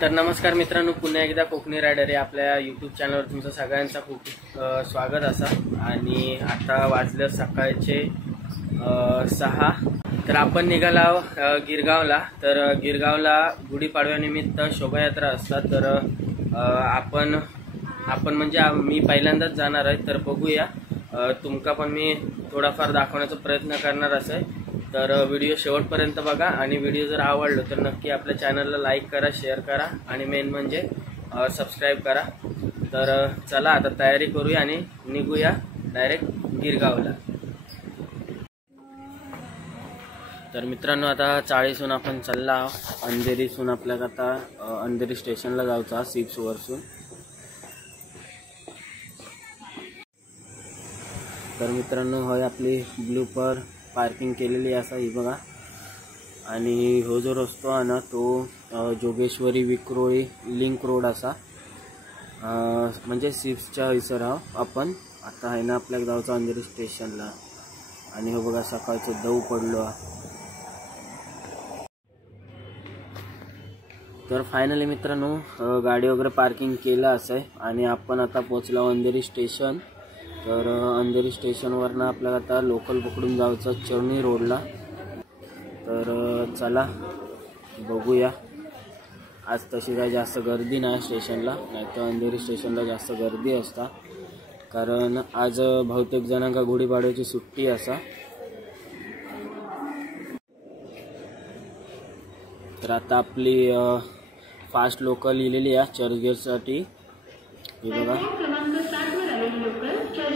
तर नमस्कार मित्रांनो, पुन्हा एकदा कोकणी रायडर या आपल्या यूट्यूब चॅनलवर तुमचं सगळ्यांचं खूप स्वागत असा। आणि आता वाजलं सकाळचे 6। तर आपण निघाला गिरगावला। तर गिरगावला गुढीपाडव्यानिमित्त शोभायात्रा असतात। तर आपण म्हणजे मी पहिल्यांदाच जाणार आहे। तर बघूया, तुमका पण मी थोडाफार दाखवण्याचा प्रयत्न करणार आहे। तर व्हिडिओ शेवटपर्यंत बघा आणि व्हिडिओ जर आवडला तर नक्की आपल्या चॅनलला लाईक करा, शेअर करा आणि मेन म्हणजे सबस्क्राइब करा। तर चला आता तयारी करूया आणि निघूया डायरेक्ट गिरगावला। तर मित्रांनो, आता चाळीसून आपण चालला अंधेरीसून आपल्याला आता अंधेरी स्टेशनला जायचं सिप्स वरसून। तर मित्रांनो, होय आपली ब्लूपर पार्किंग केलेली असा ही बघा। आणि हो जो रस्तो आहे ना तो जोगेश्वरी विक्रोळी लिंक रोड असा, म्हणजे सिप्सच्या हैसर हा आपण आता आहे ना आपल्याला जायचं अंधेरी स्टेशनला। आणि हो बघा सकाळचं दव पडलो। तर फायनली मित्रांनो गाडी वगैरे पार्किंग केलं असं आहे आणि आपण आता पोहोचलो अंधेरी स्टेशन। तर अंधेरी स्टेशनवरनं आपल्याला आता लोकल पकडून जायचं चर्नी रोडला। तर चला बघूया, आज तशी काही जास्त गर्दी नाही स्टेशनला, नाहीतर अंधेरी स्टेशनला जास्त गर्दी असता, कारण आज बहुतेक जणांका गुढीपाडव्याची सुट्टी असा। तर आता आपली फास्ट लोकल लिहिलेली आहे चर्चगेटसाठी, हे बघा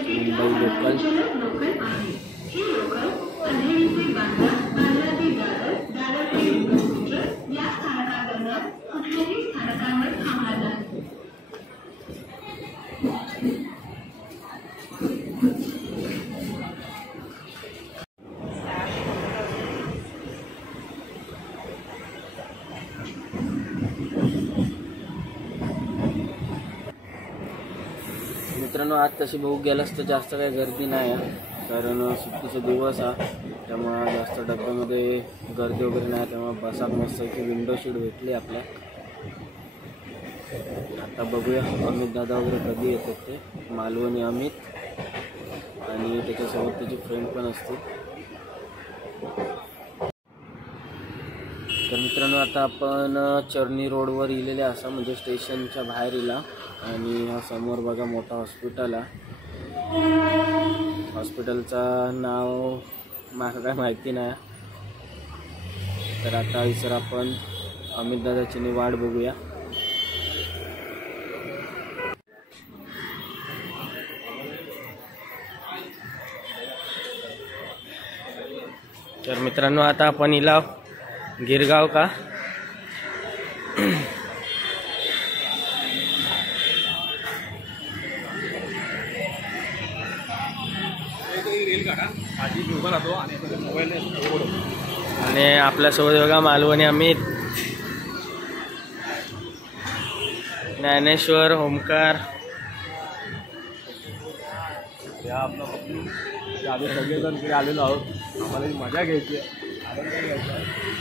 मुंबई लोकल। मित्रांनो, आज तशी बघू गेलास तर जास्त काही गर्दी नाही आहे, कारण सुट्टीचा दिवस आहे, त्यामुळे जास्त डब्यामध्ये गर्दी वगैरे नाही। त्यामुळे बसात मस्त की विंडो सीट भेटली आपल्या। आता बघूया अमित दादा वगैरे कधी येतात ते, मालवणी अमित आणि त्याच्यासोबत त्याची फ्रेंड पण असते। तर मित्रांनो, आता आपण चर्नी रोडवर इलेले असा, म्हणजे स्टेशनच्या बाहेर इला। आणि हा समोर बघा मोठा हॉस्पिटल आहे, हॉस्पिटलचं नाव मला काय माहिती नाही। तर आता सर आपण अमित दादाची वाट बघूया। तर मित्रांनो, आता आपण इला गिरगाव का आणि आपल्यासोबत बघा मालवणी अमित, ज्ञानेश्वर, ओमकार, या आपला आम्ही सगळेजण तिकडे आलेलो आहोत। आम्हाला ही मजा घ्यायची आहे, आनंद घ्यायचा आहे।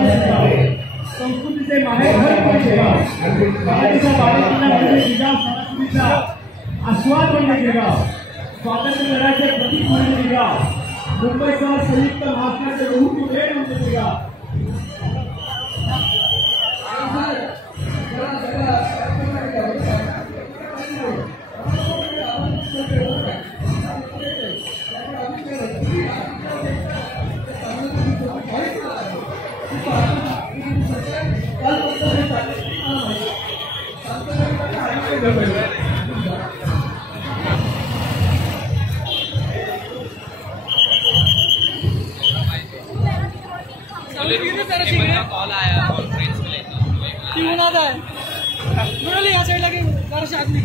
संस्कृतीचे माहेरघर म्हणजे मराठीच्या बाळाला म्हणजे गिरगाव, संस्कृतीचा आस्वाद म्हणजे गिरगाव, स्वातंत्र्य लढ्याचे प्रतीक म्हणजे गिरगाव, मुंबईसह संयुक्त महाराष्ट्राचे बहुपुरेड म्हणजे गिरगाव. कॉल आया कॉन्फ्रेंस के लिए क्यों आता है नोडली या साइड लगे घर से आदमी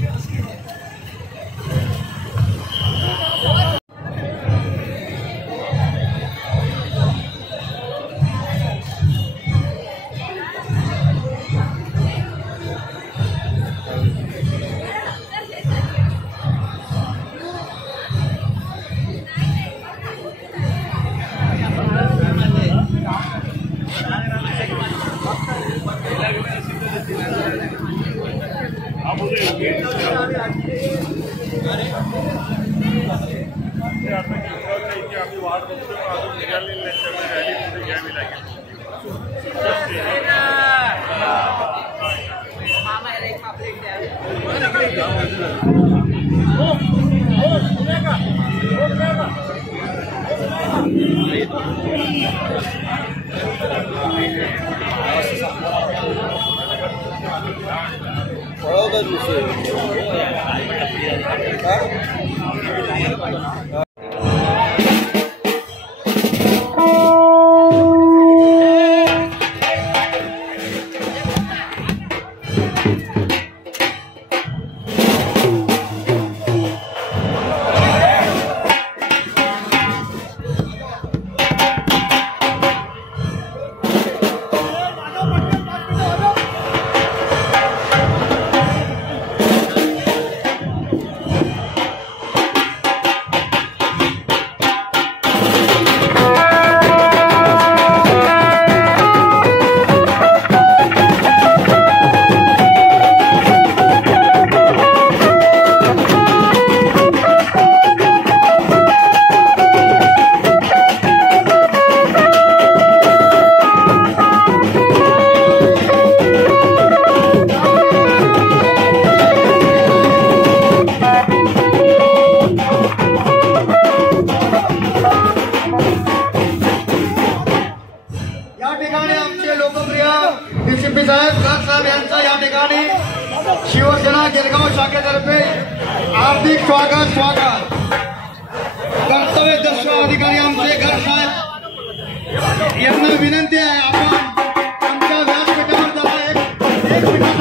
शिवसेना गिरगाव शाखेतर्फे हार्दिक स्वागत. कर्तव्य दक्ष अधिकारी आमचे घर साहेब यांना विनंती आहे आपण आमच्या व्यासपीठावर जरा एक मिनिट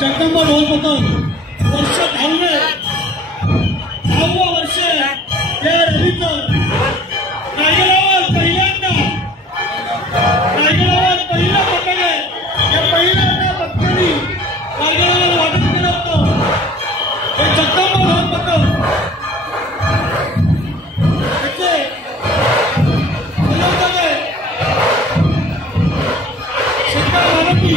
जगदंबा ढोल पथक वर्ष 10वे वर्ष या रॅलीचं रायगडावर पहिल्यांदा पहिलं पथक आहे. या पहिल्यांदा पथकाने रायगडावर वाटप केलं होतं. हे जगदंबा पथक त्याचे संयोजक आहे शंकर भारती.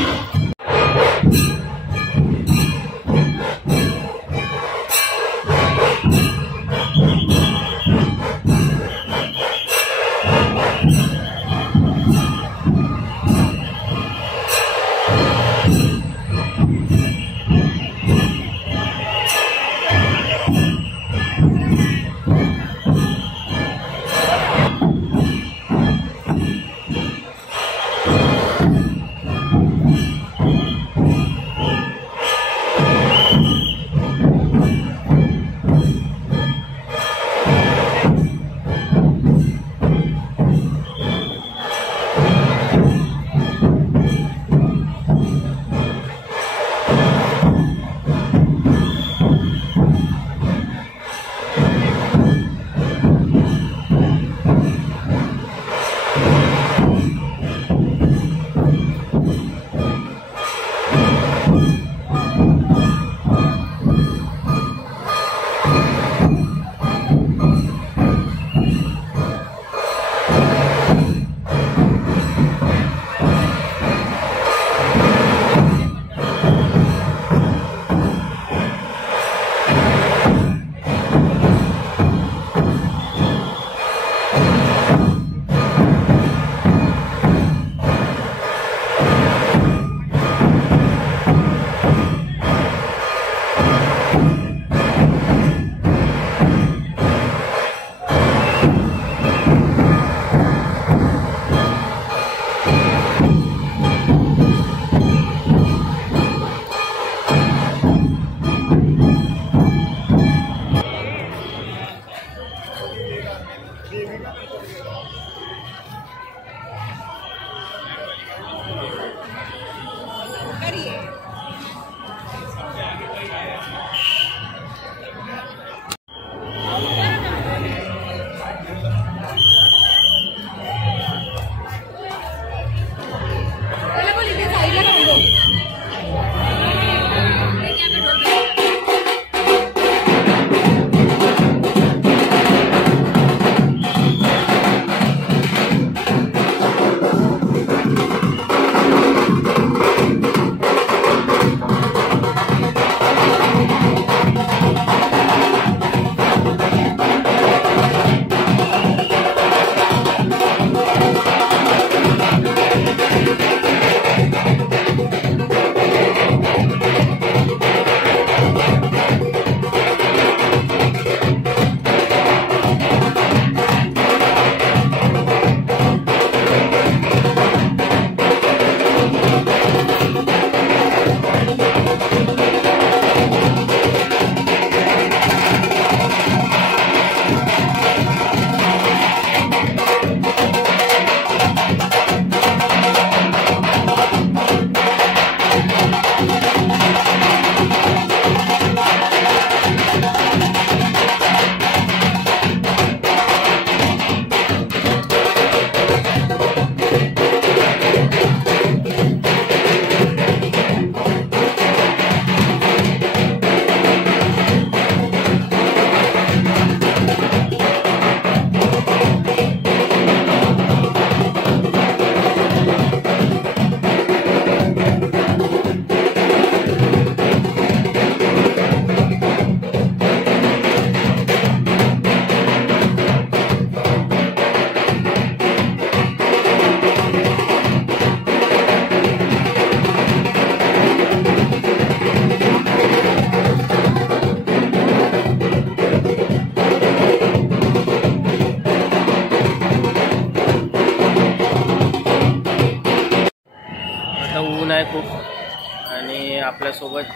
आहे खूप आणि आपल्यासोबत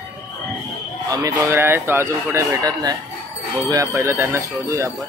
अमित वगैरे आहे, तो अजून कुठे भेटत नाही. बघूया, पहिलं त्यांना शोधूया आपण.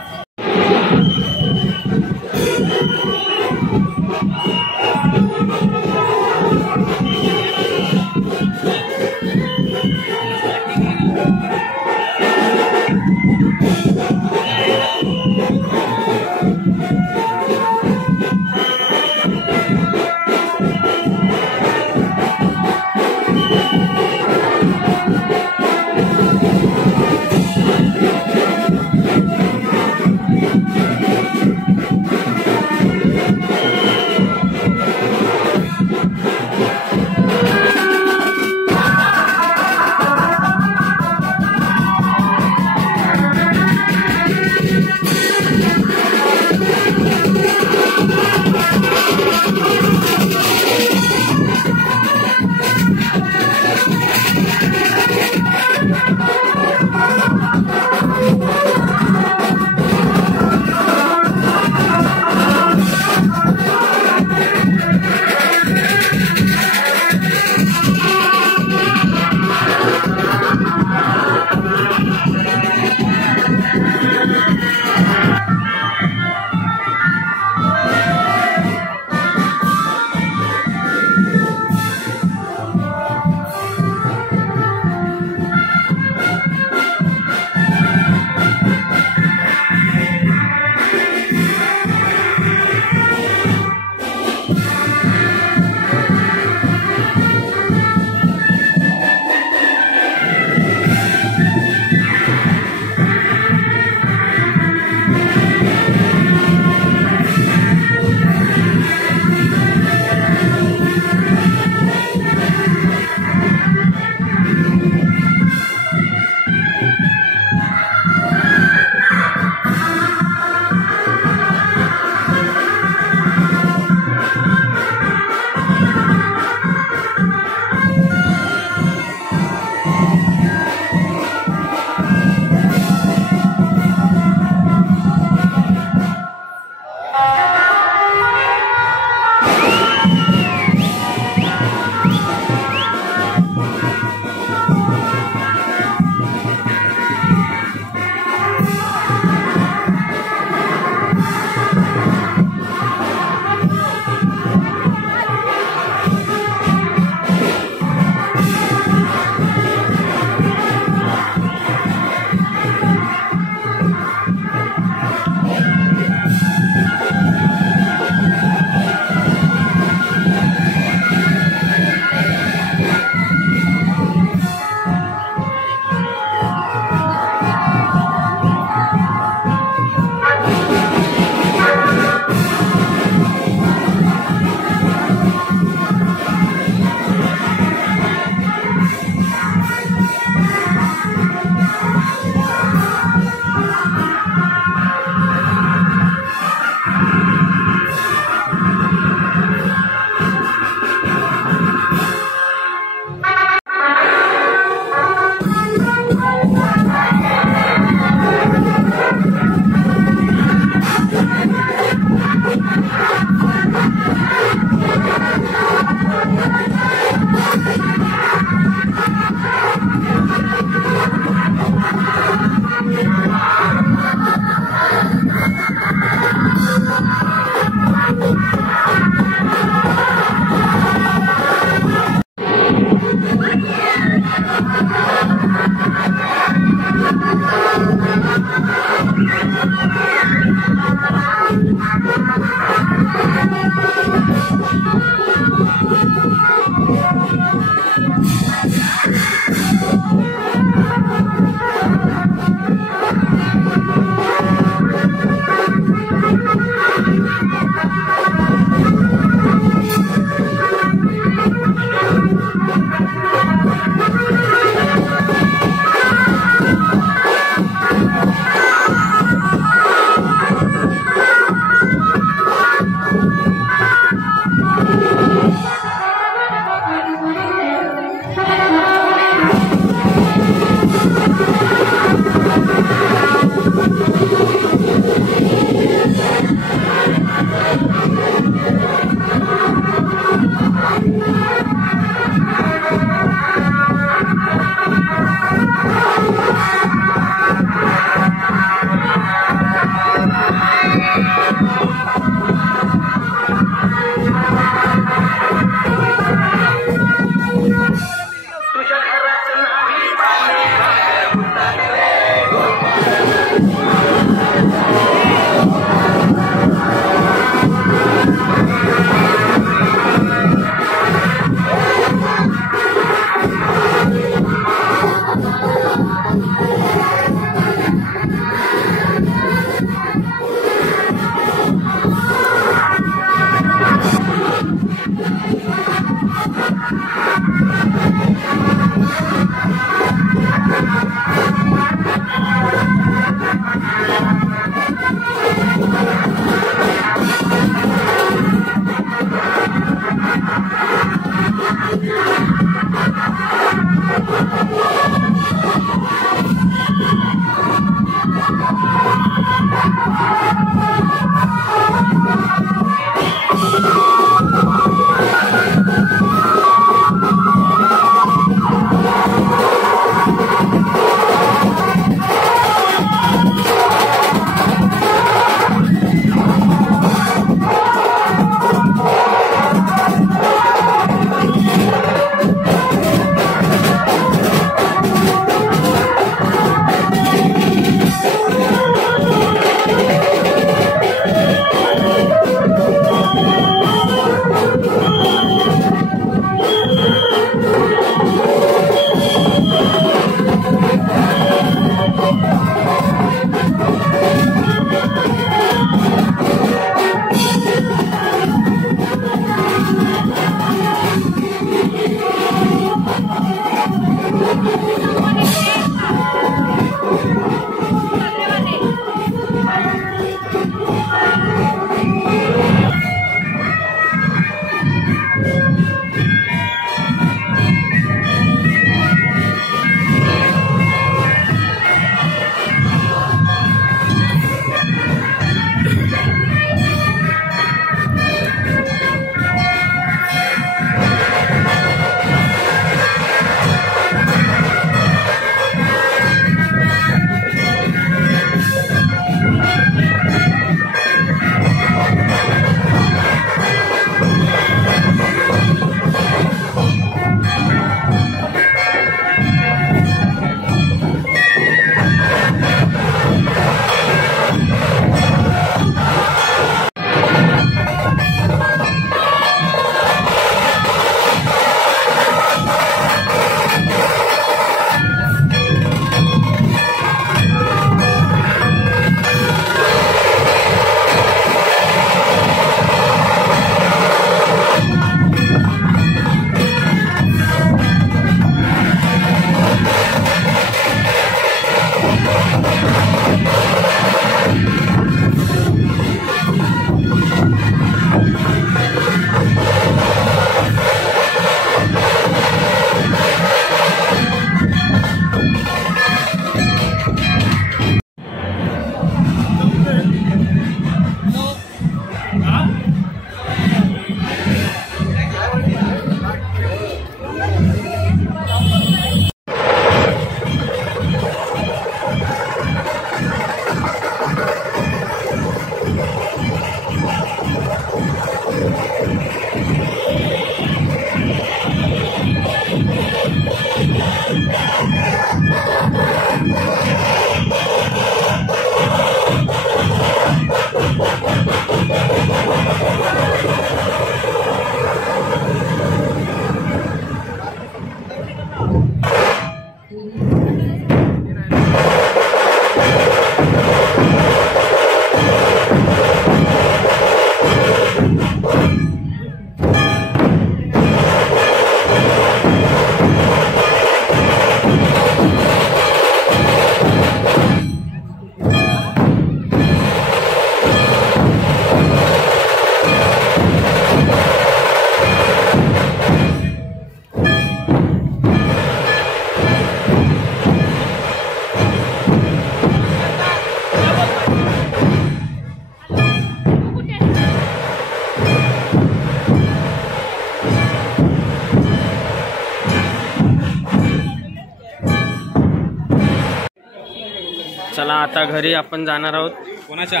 चला आता घरी आपण जाणार आहोत. कोणाच्या?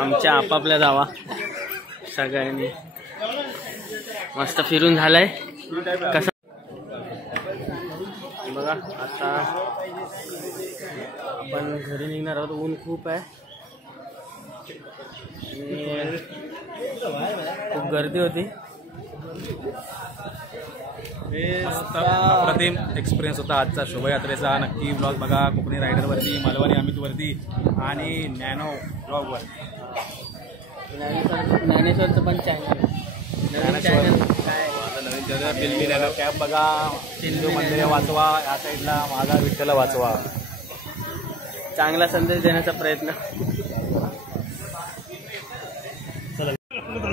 आमच्या आपापल्या जावा सगळ्यांनी. मस्त फिरून झालंय. कसं बघा आता आपण घरी निघणार आहोत. ऊन खूप आहे आणि खूप गर्दी होती. अप्रतिम एक्सपिरियन्स होता आजचा शोभायात्रेचा. नक्की ब्लॉग बघा कोकणी रायडरवरती, मालवणी अमितवरती आणि नॅनो ब्लॉगवर. ज्ञानेश्वरचं पण चॅनल नवीन चॅनल फिल्मी नॅनो कॅब बघा. हिंदू मंदिरे वाचवा, या साईडला माझा विठ्ठला वाचवा. चांगला संदेश देण्याचा प्रयत्न.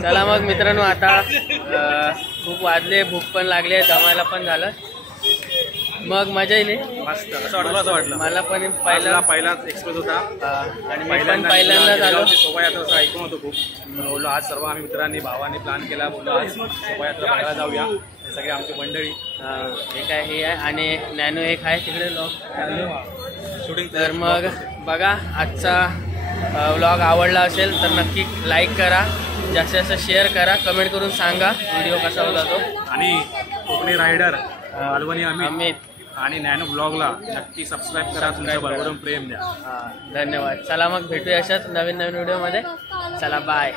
चला मग मित्रांनो, आता खूप वाजले, भूक पण लागली, दमायला पण झालं. मग मजा येईल. मस्त असं वाटलं मला पण पहिलाच एक्सप्रेस होता आणि मी पण पहिल्यांदा झालो. शोभायात्रा ऐकून होतो खूप. बोललो आज सर्व आम्ही मित्रांनी भावांनी प्लॅन केला. बोललो आज शोभायात्रा बघायला जाऊया. हे सगळे आमची मंडळी. हे काय हे आहे आणि नॅनो एक आहे तिकडे शूटिंग. तर मग बघा, आजचा व्लॉग आवडला असेल तर नक्की लाईक करा, जास्तीत जास्त शेअर करा, कमेंट करून सांगा व्हिडिओ कसा होता तो. आणि कोकणी रायडर मालवणी अमित आणि नॅनो ब्लॉगला नक्की सबस्क्राईब करा. तुमच्या भरभरून प्रेम द्या. धन्यवाद. चला मग भेटूया अशाच नवीन व्हिडिओमध्ये. चला बाय.